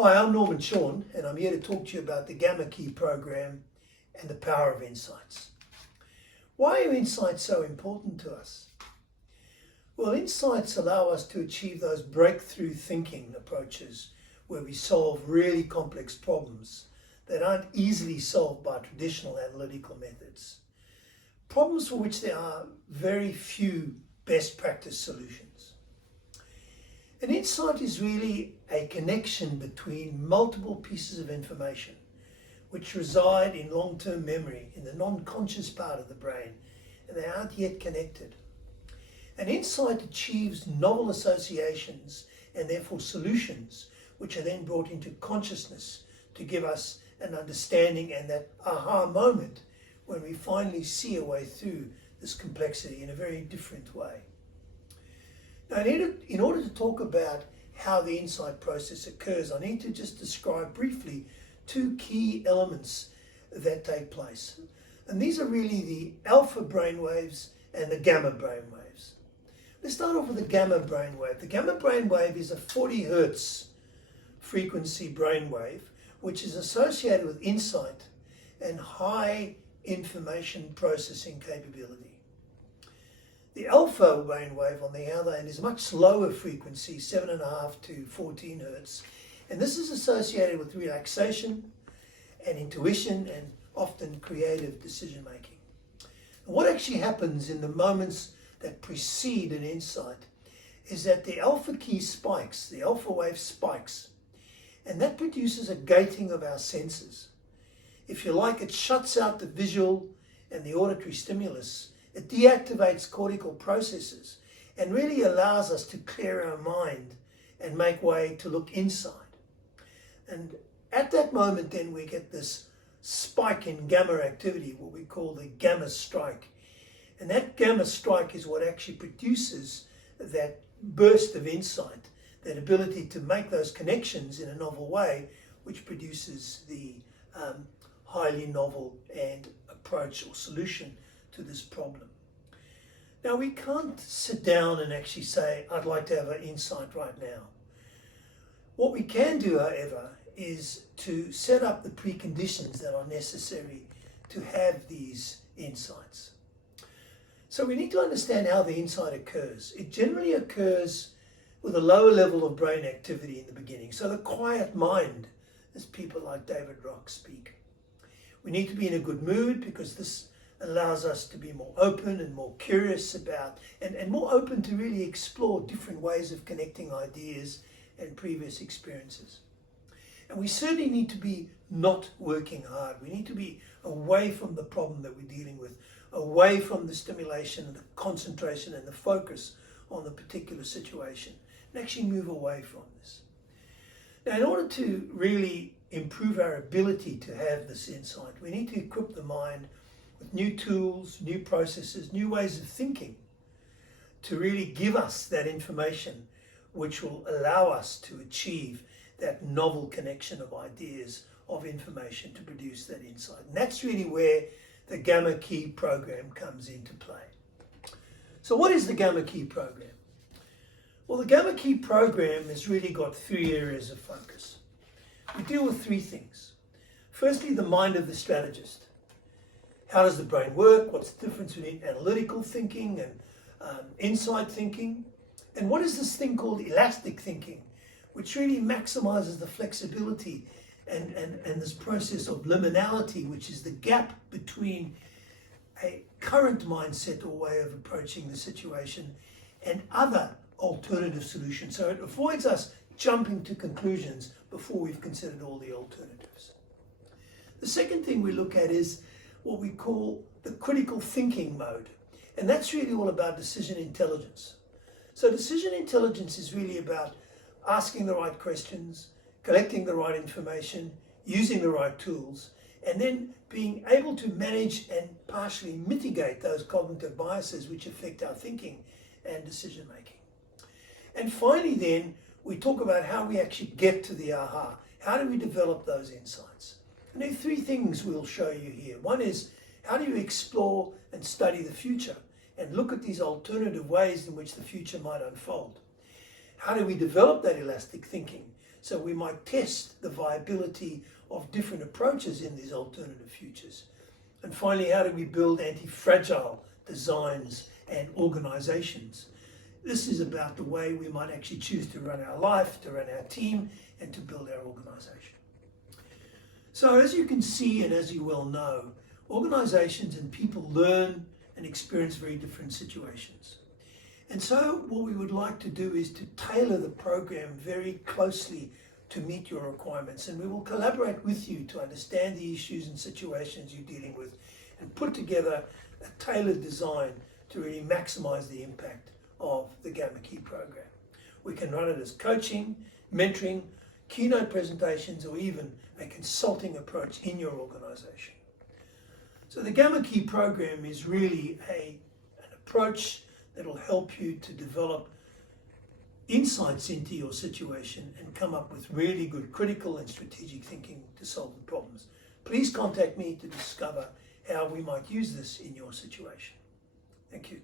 Hi, I'm Norman Shawn, and I'm here to talk to you about the Gamma Key program and the power of insights. Why are insights so important to us? Well, insights allow us to achieve those breakthrough thinking approaches where we solve really complex problems that aren't easily solved by traditional analytical methods. Problems for which there are very few best practice solutions. An insight is really a connection between multiple pieces of information which reside in long-term memory in the non-conscious part of the brain, and they aren't yet connected. An insight achieves novel associations and therefore solutions which are then brought into consciousness to give us an understanding and that aha moment when we finally see a way through this complexity in a very different way. Now, in order to talk about how the insight process occurs, I need to just describe briefly two key elements that take place. And these are really the alpha brainwaves and the gamma brainwaves. Let's start off with the gamma brainwave. The gamma brainwave is a 40 hertz frequency brainwave, which is associated with insight and high information processing capability. The alpha brainwave, on the other hand, is a much lower frequency, 7.5 to 14 hertz, and this is associated with relaxation and intuition and often creative decision making. And what actually happens in the moments that precede an insight is that the alpha key spikes, the alpha wave spikes, and that produces a gating of our senses. If you like, it shuts out the visual and the auditory stimulus. It deactivates cortical processes and really allows us to clear our mind and make way to look inside. And at that moment then we get this spike in gamma activity, what we call the gamma strike. And that gamma strike is what actually produces that burst of insight, that ability to make those connections in a novel way, which produces the highly novel and approach or solution to this problem. Now, we can't sit down and actually say, I'd like to have an insight right now. What we can do, however, is to set up the preconditions that are necessary to have these insights. So we need to understand how the insight occurs. It generally occurs with a lower level of brain activity in the beginning. So the quiet mind, as people like David Rock speak. We need to be in a good mood because this allows us to be more open and more curious about and more open to really explore different ways of connecting ideas and previous experiences. And we certainly need to be not working hard. We need to be away from the problem that we're dealing with, away from the stimulation and the concentration and the focus on the particular situation, and actually move away from this. Now, in order to really improve our ability to have this insight, we need to equip the mind with new tools, new processes, new ways of thinking to really give us that information which will allow us to achieve that novel connection of ideas, of information to produce that insight. And that's really where the Gamma Key program comes into play. So what is the Gamma Key program? Well, the Gamma Key program has really got three areas of focus. We deal with three things. Firstly, the mind of the strategist. How does the brain work? What's the difference between analytical thinking and insight thinking? And what is this thing called elastic thinking, which really maximizes the flexibility and this process of liminality, which is the gap between a current mindset or way of approaching the situation and other alternative solutions. So it avoids us jumping to conclusions before we've considered all the alternatives. The second thing we look at is what we call the critical thinking mode. And that's really all about decision intelligence. So decision intelligence is really about asking the right questions, collecting the right information, using the right tools, and then being able to manage and partially mitigate those cognitive biases which affect our thinking and decision making. And finally then, we talk about how we actually get to the aha. How do we develop those insights? And there are three things we'll show you here. One is, how do you explore and study the future and look at these alternative ways in which the future might unfold? How do we develop that elastic thinking So we might test the viability of different approaches in these alternative futures. And finally, how do we build anti-fragile designs and organizations? This is about the way we might actually choose to run our life, to run our team, and to build our organization. So as you can see, and as you well know, organizations and people learn and experience very different situations. And so what we would like to do is to tailor the program very closely to meet your requirements. And we will collaborate with you to understand the issues and situations you're dealing with and put together a tailored design to really maximize the impact of the Gamma Key program. We can run it as coaching, mentoring, keynote presentations, or even a consulting approach in your organization. So the Gamma Key program is really an approach that will help you to develop insights into your situation and come up with really good critical and strategic thinking to solve the problems. Please contact me to discover how we might use this in your situation. Thank you.